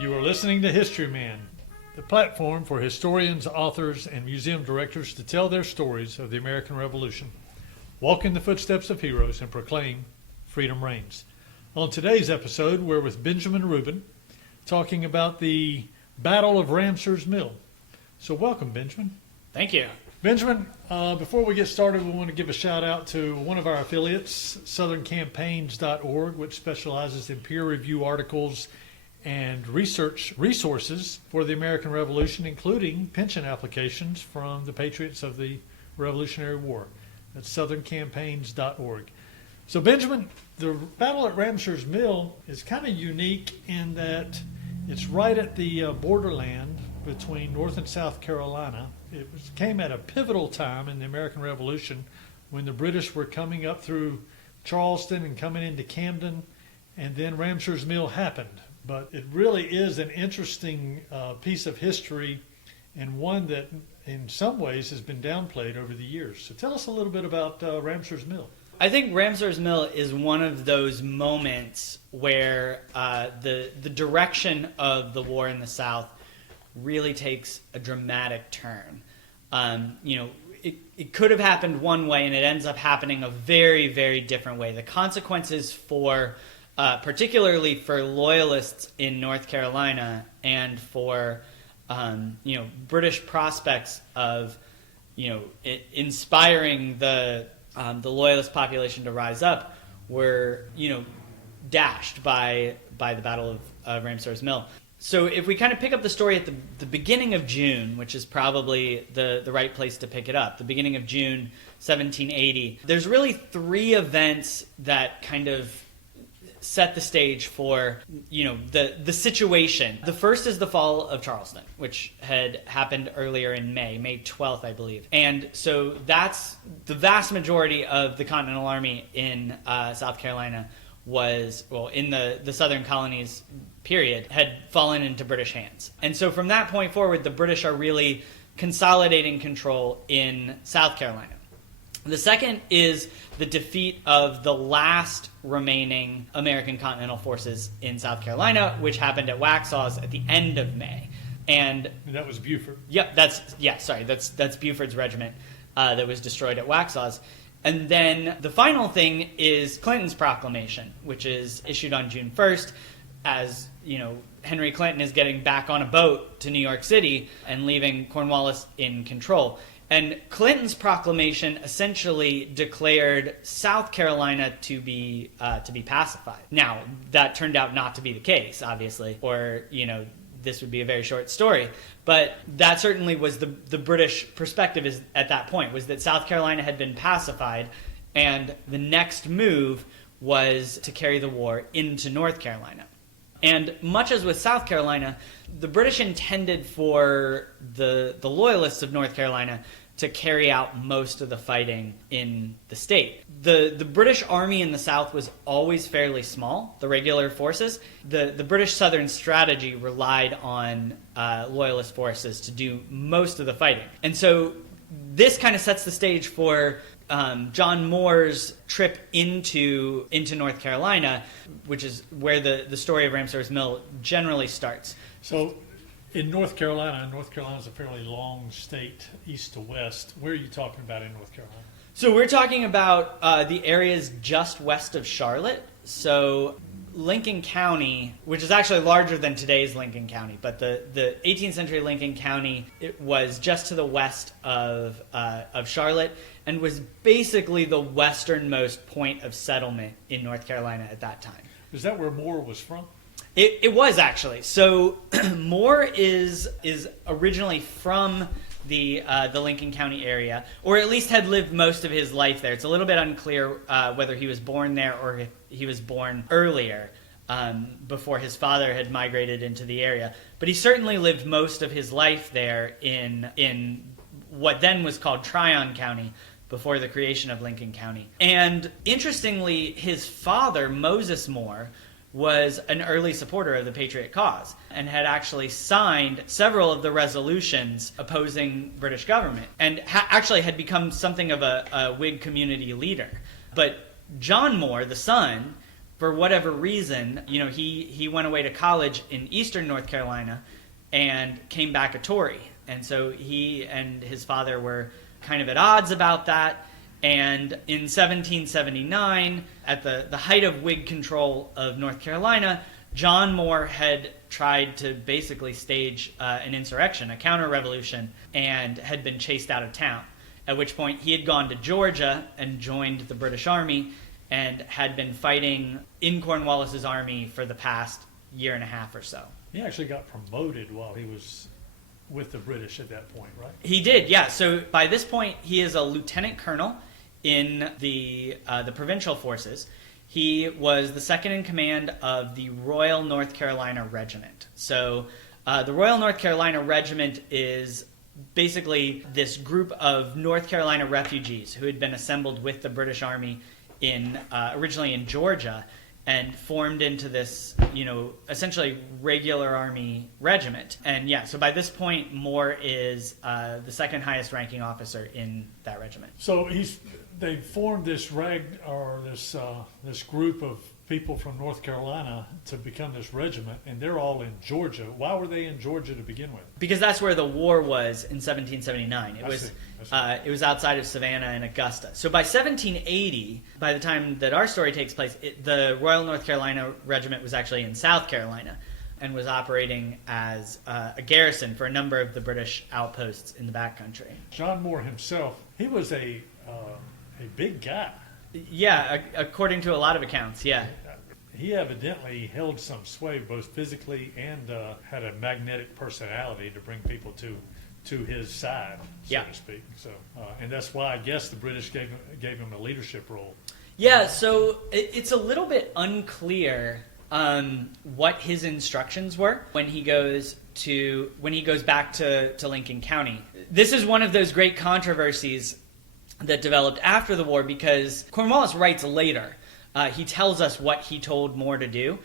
You are listening to Historyman, the platform for historians, authors, and museum directors to tell their stories of the American Revolution, walk in the footsteps of heroes, and proclaim freedom reigns. On today's episode, we're with Benjamin Rubin, talking about the Battle of Ramsour's Mill. So welcome, Benjamin. Thank you. Benjamin, before we get started, we want to give a shout out to one of our affiliates, southerncampaigns.org, which specializes in peer review articles and research resources for the American Revolution, including pension applications from the patriots of the Revolutionary War. That's southerncampaigns.org. So, Benjamin, the battle at Ramsour's Mill is kind of unique in that it's right at the borderland between North and South Carolina. Came at a pivotal time in the American Revolution when the British were coming up through Charleston and coming into Camden, and then Ramsour's Mill happened. But it really is an interesting piece of history, and one that in some ways has been downplayed over the years. So tell us a little bit about Ramsour's Mill. I think Ramsour's Mill is one of those moments where the direction of the war in the South really takes a dramatic turn. It could have happened one way, and it ends up happening a very, very different way. The consequences for particularly for loyalists in North Carolina and for British prospects of inspiring the loyalist population to rise up were dashed by the Battle of Ramsour's Mill. So if we kind of pick up the story at the beginning of June, which is probably the right place to pick it up, the beginning of June 1780, there's really three events that kind of set the stage for the situation. The first is the fall of Charleston, which had happened earlier in May 12th, I believe. And so that's the vast majority of the Continental Army in South Carolina in the southern colonies period, had fallen into British hands. And so from that point forward, the British are really consolidating control in South Carolina. The second is the defeat of the last remaining American Continental forces in South Carolina, which happened at Waxhaws at the end of May. And that was Buford. Yep, that's Buford's regiment that was destroyed at Waxhaws. And then the final thing is Clinton's proclamation, which is issued on June 1st, as Henry Clinton is getting back on a boat to New York City and leaving Cornwallis in control. And Clinton's proclamation essentially declared South Carolina to be pacified. Now, that turned out not to be the case, obviously, or this would be a very short story. But that certainly was the British perspective at that point, was that South Carolina had been pacified, and the next move was to carry the war into North Carolina. And much as with South Carolina, the British intended for the Loyalists of North Carolina to carry out most of the fighting in the state. The British Army in the South was always fairly small, the regular forces. The British Southern strategy relied on Loyalist forces to do most of the fighting. And so this kind of sets the stage for John Moore's trip into North Carolina, which is where the story of Ramsour's Mill generally starts. So in North Carolina is a fairly long state, east to west. Where are you talking about in North Carolina? So we're talking about the areas just west of Charlotte. So Lincoln County, which is actually larger than today's Lincoln County, but the 18th century Lincoln County, it was just to the west of Charlotte, and was basically the westernmost point of settlement in North Carolina at that time. Is that where Moore was from? It was actually. So Moore is originally from the Lincoln County area, or at least had lived most of his life there. It's a little bit unclear whether he was born there or if he was born earlier, before his father had migrated into the area. But he certainly lived most of his life there in what then was called Tryon County, before the creation of Lincoln County. And interestingly, his father, Moses Moore, was an early supporter of the Patriot cause and had actually signed several of the resolutions opposing British government, and actually had become something of a Whig community leader. But John Moore, the son, for whatever reason, he went away to college in eastern North Carolina and came back a Tory. And so he and his father were kind of at odds about that. And in 1779, at the height of Whig control of North Carolina, John Moore had tried to basically stage an insurrection, a counter-revolution, and had been chased out of town. At which point he had gone to Georgia and joined the British Army and had been fighting in Cornwallis's army for the past year and a half or so. He actually got promoted while he was with the British at that point, right? He did, yeah. So by this point, he is a lieutenant colonel in the provincial forces. He was the second in command of the Royal North Carolina Regiment. So the Royal North Carolina Regiment is basically this group of North Carolina refugees who had been assembled with the British Army originally in Georgia and formed into this, essentially regular army regiment. And yeah, so by this point, Moore is the second highest ranking officer in that regiment. So they formed this this group of people from North Carolina to become this regiment, and they're all in Georgia. Why were they in Georgia to begin with? Because that's where the war was in 1779. I see. It was outside of Savannah and Augusta. So by 1780, by the time that our story takes place, the Royal North Carolina Regiment was actually in South Carolina and was operating as a garrison for a number of the British outposts in the backcountry. John Moore himself, he was a big guy. Yeah, according to a lot of accounts, yeah. He evidently held some sway both physically and had a magnetic personality to bring people to his side, so to speak. So, and that's why I guess the British gave him a leadership role. Yeah, so it's a little bit unclear what his instructions were when he goes back to Lincoln County. This is one of those great controversies that developed after the war, because Cornwallis writes later. He tells us what he told Moore to do,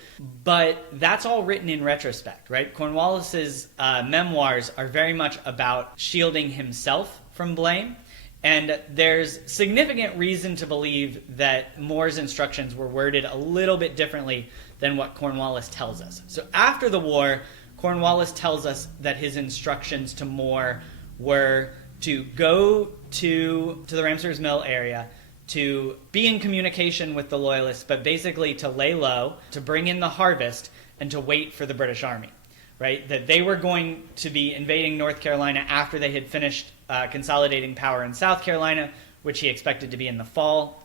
but that's all written in retrospect, right? Cornwallis's memoirs are very much about shielding himself from blame, and there's significant reason to believe that Moore's instructions were worded a little bit differently than what Cornwallis tells us. So after the war, Cornwallis tells us that his instructions to Moore were to go to the Ramsour's Mill area, to be in communication with the Loyalists, but basically to lay low, to bring in the harvest, and to wait for the British Army, right? That they were going to be invading North Carolina after they had finished consolidating power in South Carolina, which he expected to be in the fall,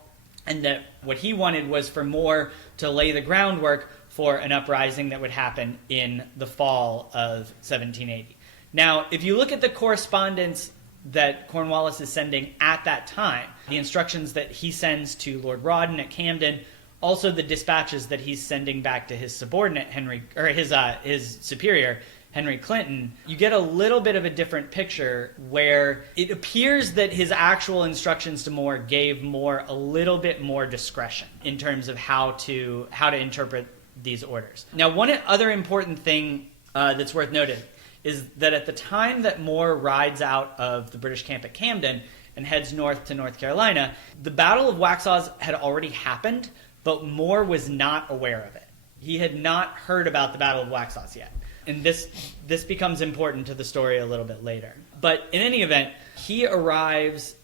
and that what he wanted was for Moore to lay the groundwork for an uprising that would happen in the fall of 1780. Now, if you look at the correspondence that Cornwallis is sending at that time, the instructions that he sends to Lord Rawdon at Camden, also the dispatches that he's sending back to his subordinate his superior Henry Clinton, you get a little bit of a different picture where it appears that his actual instructions to Moore gave Moore a little bit more discretion in terms of how to interpret these orders. Now, one other important thing that's worth noting is that at the time that Moore rides out of the British camp at Camden and heads north to North Carolina, the Battle of Waxhaws had already happened, but Moore was not aware of it. He had not heard about the Battle of Waxhaws yet. And this becomes important to the story a little bit later. But in any event, he arrives,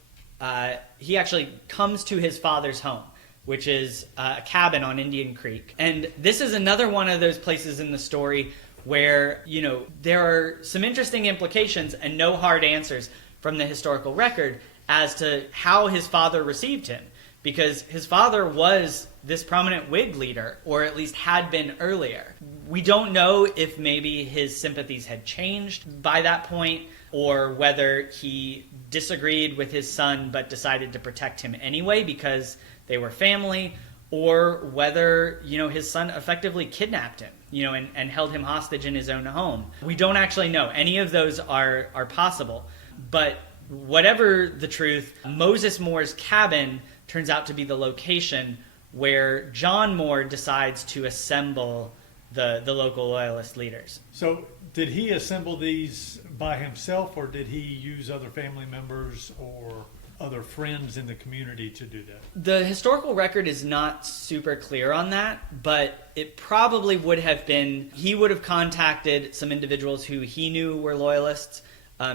he actually comes to his father's home, which is a cabin on Indian Creek. And this is another one of those places in the story where, there are some interesting implications and no hard answers from the historical record as to how his father received him. Because his father was this prominent Whig leader, or at least had been earlier. We don't know if maybe his sympathies had changed by that point, or whether he disagreed with his son but decided to protect him anyway because they were family, or whether, his son effectively kidnapped him, and held him hostage in his own home. We don't actually know. Any of those are possible. But whatever the truth, Moses Moore's cabin turns out to be the location where John Moore decides to assemble the local loyalist leaders. So did he assemble these by himself, or did he use other family members, or other friends in the community to do that? The historical record is not super clear on that, but it probably would have been, he would have contacted some individuals who he knew were loyalists.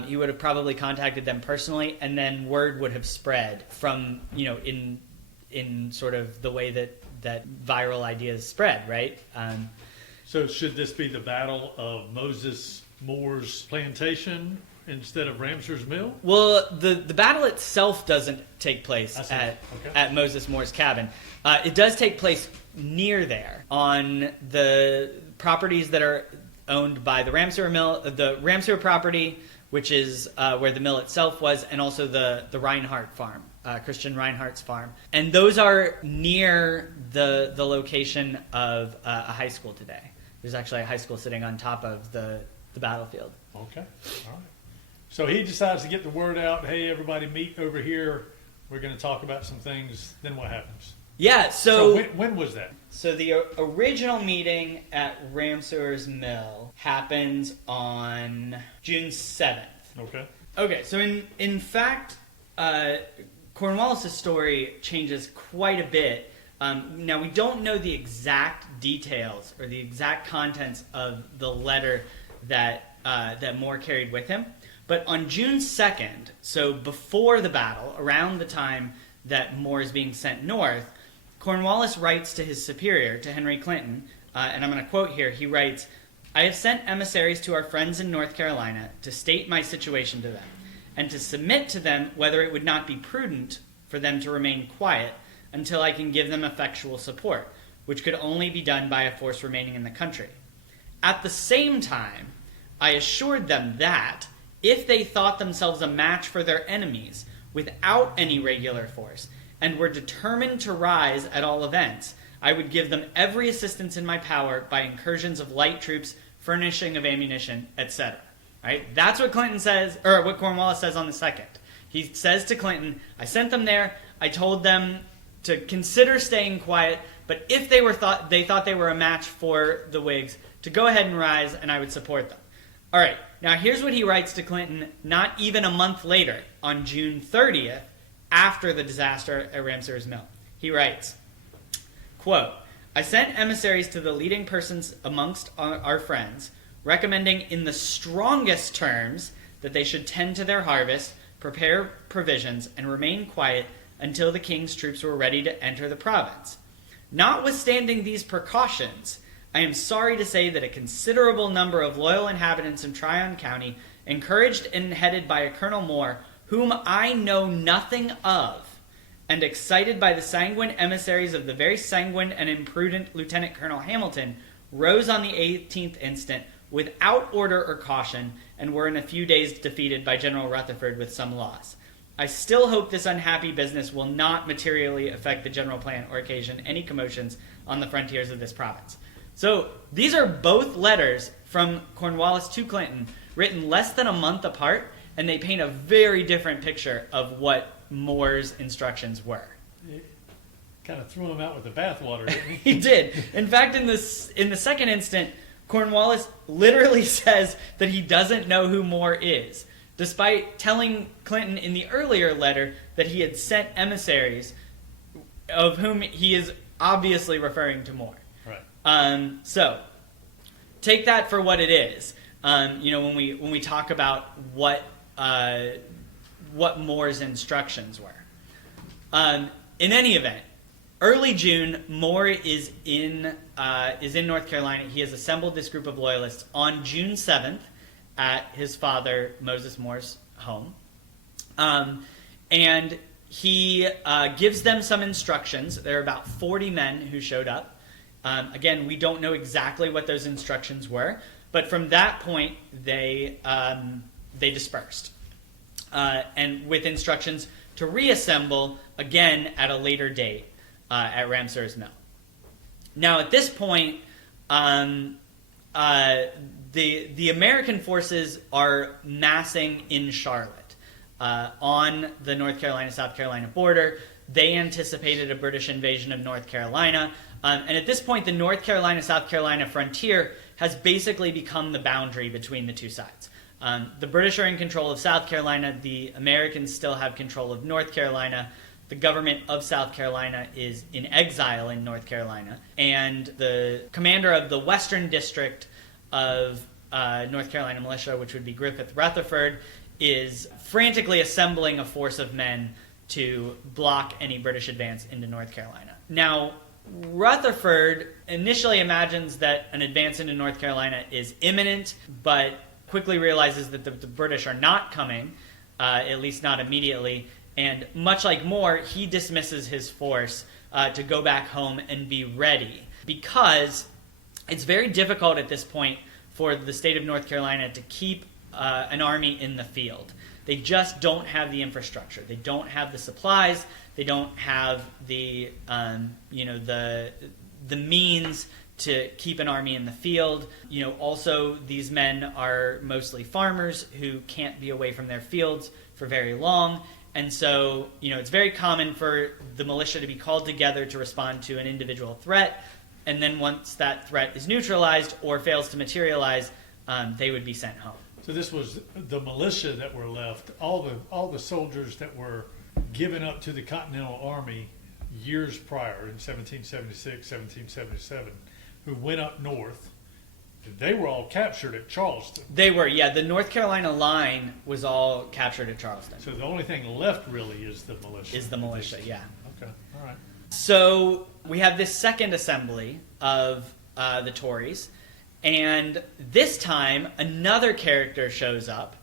He would have probably contacted them personally, and then word would have spread from, in sort of the way that viral ideas spread, right? So should this be the battle of Moses Moore's plantation instead of Ramsour's mill? Well, the battle itself doesn't take place at Moses Moore's cabin. It does take place near there on the properties that are owned by the Ramsour mill, the Ramsour property, which is where the mill itself was, and also the Reinhardt farm, Christian Reinhardt's farm. And those are near the location of a high school today. There's actually a high school sitting on top of the battlefield. Okay, all right. So he decides to get the word out, hey, everybody meet over here. We're going to talk about some things. Then what happens? Yeah, So when was that? So the original meeting at Ramsour's mill happens on June 7th. Okay. Okay, so in fact, Cornwallis' story changes quite a bit. Now, we don't know the exact details or the exact contents of the letter that Moore carried with him. But on June 2nd, so before the battle, around the time that Moore is being sent north, Cornwallis writes to his superior, to Henry Clinton, and I'm going to quote here, he writes, "I have sent emissaries to our friends in North Carolina to state my situation to them, and to submit to them whether it would not be prudent for them to remain quiet until I can give them effectual support, which could only be done by a force remaining in the country. At the same time, I assured them that, if they thought themselves a match for their enemies without any regular force, and were determined to rise at all events, I would give them every assistance in my power by incursions of light troops, furnishing of ammunition, etc." Right? That's what Clinton says, or what Cornwallis says on the 2nd. He says to Clinton, I sent them there, I told them to consider staying quiet, but if they thought they were a match for the Whigs, to go ahead and rise, and I would support them. All right, now here's what he writes to Clinton not even a month later, on June 30th, after the disaster at Ramsour's mill. He writes, quote, "I sent emissaries to the leading persons amongst our friends, recommending in the strongest terms that they should tend to their harvest, prepare provisions, and remain quiet until the king's troops were ready to enter the province. Notwithstanding these precautions, I am sorry to say that a considerable number of loyal inhabitants in Tryon County, encouraged and headed by a Colonel Moore, whom I know nothing of, and excited by the sanguine emissaries of the very sanguine and imprudent Lieutenant Colonel Hamilton, rose on the 18th instant without order or caution, and were in a few days defeated by General Rutherford with some loss. I still hope this unhappy business will not materially affect the general plan or occasion any commotions on the frontiers of this province." So these are both letters from Cornwallis to Clinton, written less than a month apart, and they paint a very different picture of what Moore's instructions were. He kind of threw him out with the bathwater, didn't he? He did. In fact, in the second instant, Cornwallis literally says that he doesn't know who Moore is, despite telling Clinton in the earlier letter that he had sent emissaries, of whom he is obviously referring to Moore. Right. So take that for what it is. When we talk about what Moore's instructions were. In any event, early June, Moore is in North Carolina. He has assembled this group of loyalists on June 7th at his father Moses Moore's home, and he gives them some instructions. There are about 40 men who showed up. Again, we don't know exactly what those instructions were, but from that point, they dispersed, and with instructions to reassemble again at a later date at Ramsour's mill. Now, at this point, the American forces are massing in Charlotte on the North Carolina-South Carolina border. They anticipated a British invasion of North Carolina. And at this point, the North Carolina-South Carolina frontier has basically become the boundary between the two sides. The British are in control of South Carolina. The Americans still have control of North Carolina. The government of South Carolina is in exile in North Carolina. And the commander of the Western District of North Carolina Militia, which would be Griffith Rutherford, is frantically assembling a force of men to block any British advance into North Carolina. Now, Rutherford initially imagines that an advance into North Carolina is imminent, but quickly realizes that the British are not coming, at least not immediately, and much like Moore, he dismisses his force to go back home and be ready, because it's very difficult at this point for the state of North Carolina to keep an army in the field. They just don't have the infrastructure. They don't have the supplies. They don't have the the means to keep an army in the field. Also, these men are mostly farmers who can't be away from their fields for very long. And so, it's very common for the militia to be called together to respond to an individual threat. And then once that threat is neutralized or fails to materialize, they would be sent home. So this was the militia that were left, all the soldiers that were given up to the Continental Army years prior in 1776, 1777, who went up north. They were all captured at Charleston. They were, yeah. The North Carolina line was all captured at Charleston. So the only thing left really is the militia. Is the militia, yeah. Okay, all right. So we have this second assembly of the Tories, and this time another character shows up,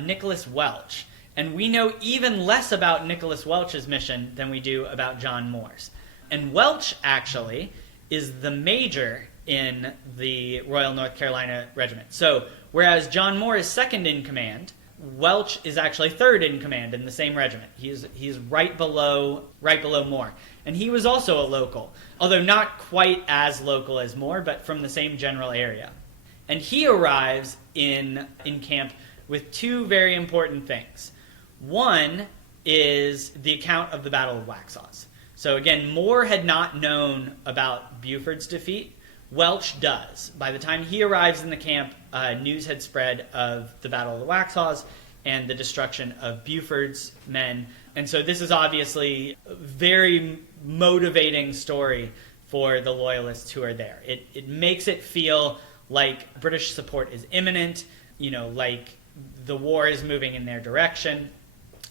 Nicholas Welch. And we know even less about Nicholas Welch's mission than we do about John Moore's. And Welch, actually, is the major in the Royal North Carolina Regiment. So, whereas John Moore is second in command, Welch is actually third in command in the same regiment. He's right below Moore. And he was also a local, although not quite as local as Moore, but from the same general area. And he arrives in camp with two very important things. One is the account of the Battle of Waxhaws. So again, Moore had not known about Buford's defeat. Welch does. By the time he arrives in the camp, news had spread of the Battle of the Waxhaws and the destruction of Buford's men. And so this is obviously a very motivating story for the Loyalists who are there. It makes it feel like British support is imminent, like the war is moving in their direction.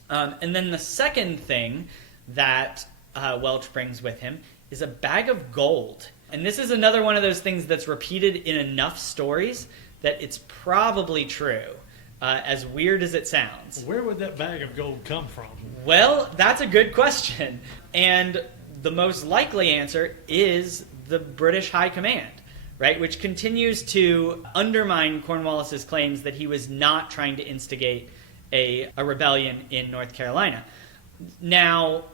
And then the second thing that Welch brings with him is a bag of gold. And this is another one of those things that's repeated in enough stories that it's probably true, as weird as it sounds. Where would that bag of gold come from? Well, that's a good question. And the most likely answer is the British High Command, right? Which continues to undermine Cornwallis's claims that he was not trying to instigate a rebellion in North Carolina. Now,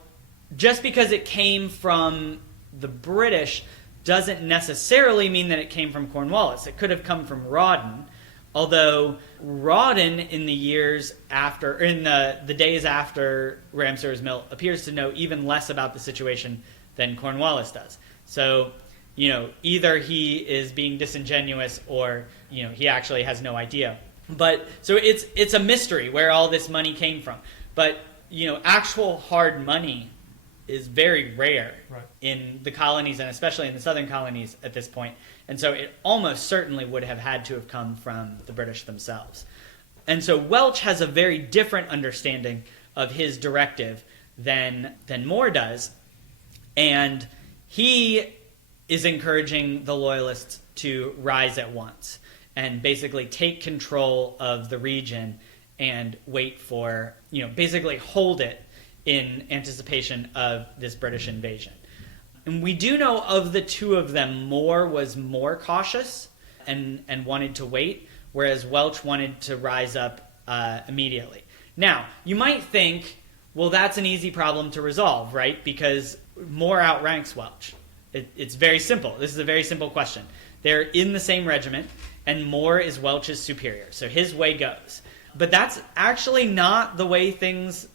just because it came from the British doesn't necessarily mean that it came from Cornwallis. It could have come from Rawdon, although Rawdon in the years after, in the days after Ramsour's Mill, appears to know even less about the situation than Cornwallis does. So, either he is being disingenuous or, he actually has no idea. But so it's a mystery where all this money came from. But actual hard money is very rare in the colonies, and especially in the southern colonies at this point. And so it almost certainly would have had to have come from the British themselves. And so Welch has a very different understanding of his directive than Moore does. And he is encouraging the Loyalists to rise at once and basically take control of the region and wait for, basically hold it in anticipation of this British invasion. And we do know of the two of them, Moore was more cautious and wanted to wait, whereas Welch wanted to rise up immediately. Now, you might think, well, that's an easy problem to resolve, right? Because Moore outranks Welch. It's very simple. This is a very simple question. They're in the same regiment, and Moore is Welch's superior, so his way goes. But that's actually not the way things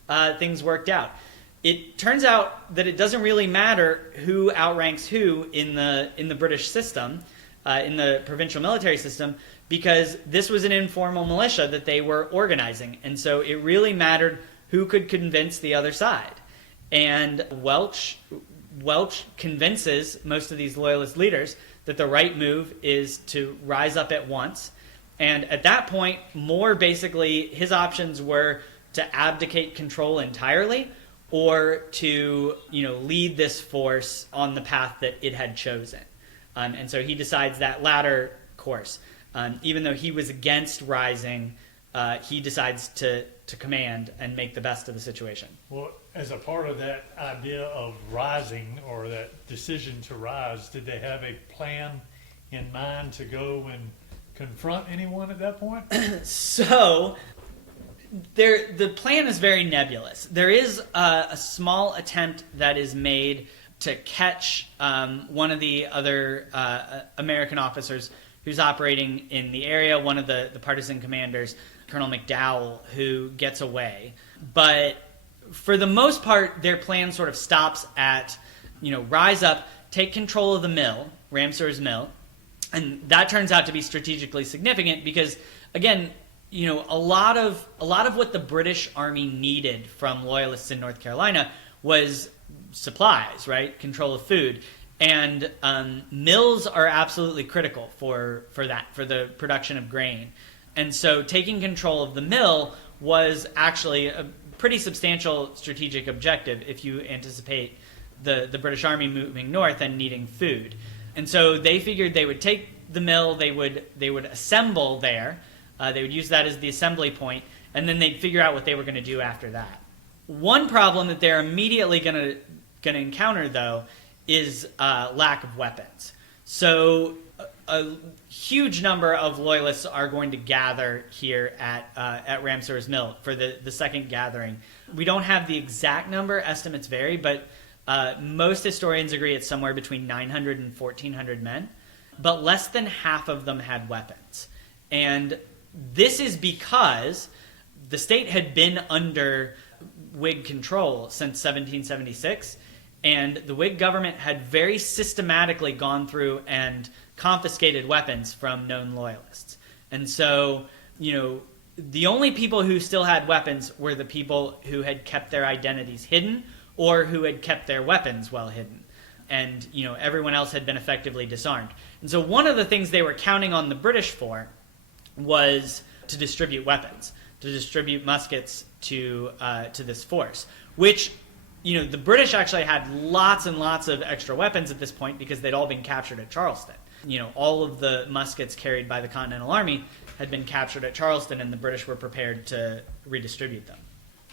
worked out. It turns out that it doesn't really matter who outranks who in the British system. in the provincial military system, because this was an informal militia that they were organizing. And so it really mattered who could convince the other side. And Welch convinces most of these loyalist leaders that the right move is to rise up at once. And at that point, Moore basically, his options were to abdicate control entirely or to, lead this force on the path that it had chosen. And so he decides that latter course. Even though he was against rising, he decides to command and make the best of the situation. Well, as a part of that idea of rising, or that decision to rise, did they have a plan in mind to go and confront anyone at that point? So the plan is very nebulous. There is a small attempt that is made to catch one of the other American officers who's operating in the area, one of the partisan commanders, Colonel McDowell, who gets away. But for the most part, their plan sort of stops at, rise up, take control of the mill, Ramsour's mill, and that turns out to be strategically significant because, again, a lot of what the British Army needed from loyalists in North Carolina was supplies, right? Control of food. And mills are absolutely critical for the production of grain. And so taking control of the mill was actually a pretty substantial strategic objective if you anticipate the British Army moving north and needing food. And so they figured they would take the mill, they would assemble there, they would use that as the assembly point, and then they'd figure out what they were going to do after that. One problem that they're immediately going to encounter, though, is lack of weapons. So a huge number of loyalists are going to gather here at Ramsour's mill for the second gathering. We don't have the exact number, estimates vary, but most historians agree it's somewhere between 900 and 1,400 men, but less than half of them had weapons. And this is because the state had been under Whig control since 1776, and the Whig government had very systematically gone through and confiscated weapons from known loyalists. And so, the only people who still had weapons were the people who had kept their identities hidden or who had kept their weapons well hidden. And, everyone else had been effectively disarmed. And so one of the things they were counting on the British for was to distribute weapons, to distribute muskets to this force, which, the British actually had lots and lots of extra weapons at this point because they'd all been captured at Charleston. All of the muskets carried by the Continental Army had been captured at Charleston, and the British were prepared to redistribute them.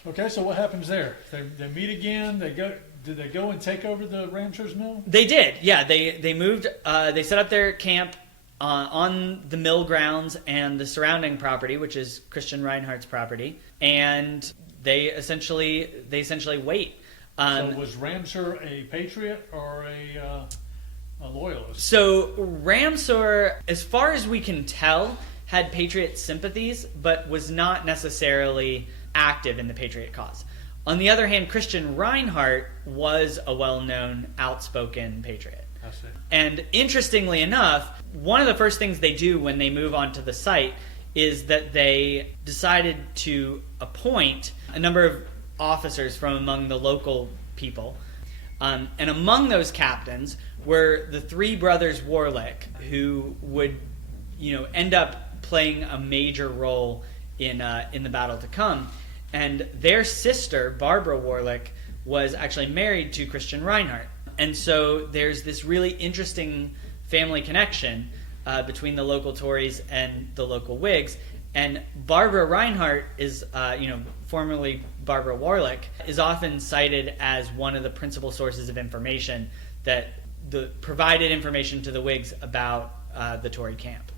Okay, so what happens there? They meet again. Did they go and take over the Ramsour's mill? They did. Yeah, they moved. They set up their camp on the mill grounds and the surrounding property, which is Christian Reinhardt's property, and they essentially wait. So was Ramsour a patriot or a loyalist? So Ramsour, as far as we can tell, had patriot sympathies, but was not necessarily active in the patriot cause. On the other hand, Christian Reinhardt was a well-known, outspoken patriot. I see. And interestingly enough, one of the first things they do when they move onto the site is that they decided to appoint a number of officers from among the local people. And among those captains were the three brothers Warlick, who would, end up playing a major role in the battle to come. And their sister, Barbara Warlick, was actually married to Christian Reinhardt. And so there's this really interesting family connection between the local Tories and the local Whigs. And Barbara Reinhardt is, formerly Barbara Warlick, is often cited as one of the principal sources of information that provided information to the Whigs about the Tory camp.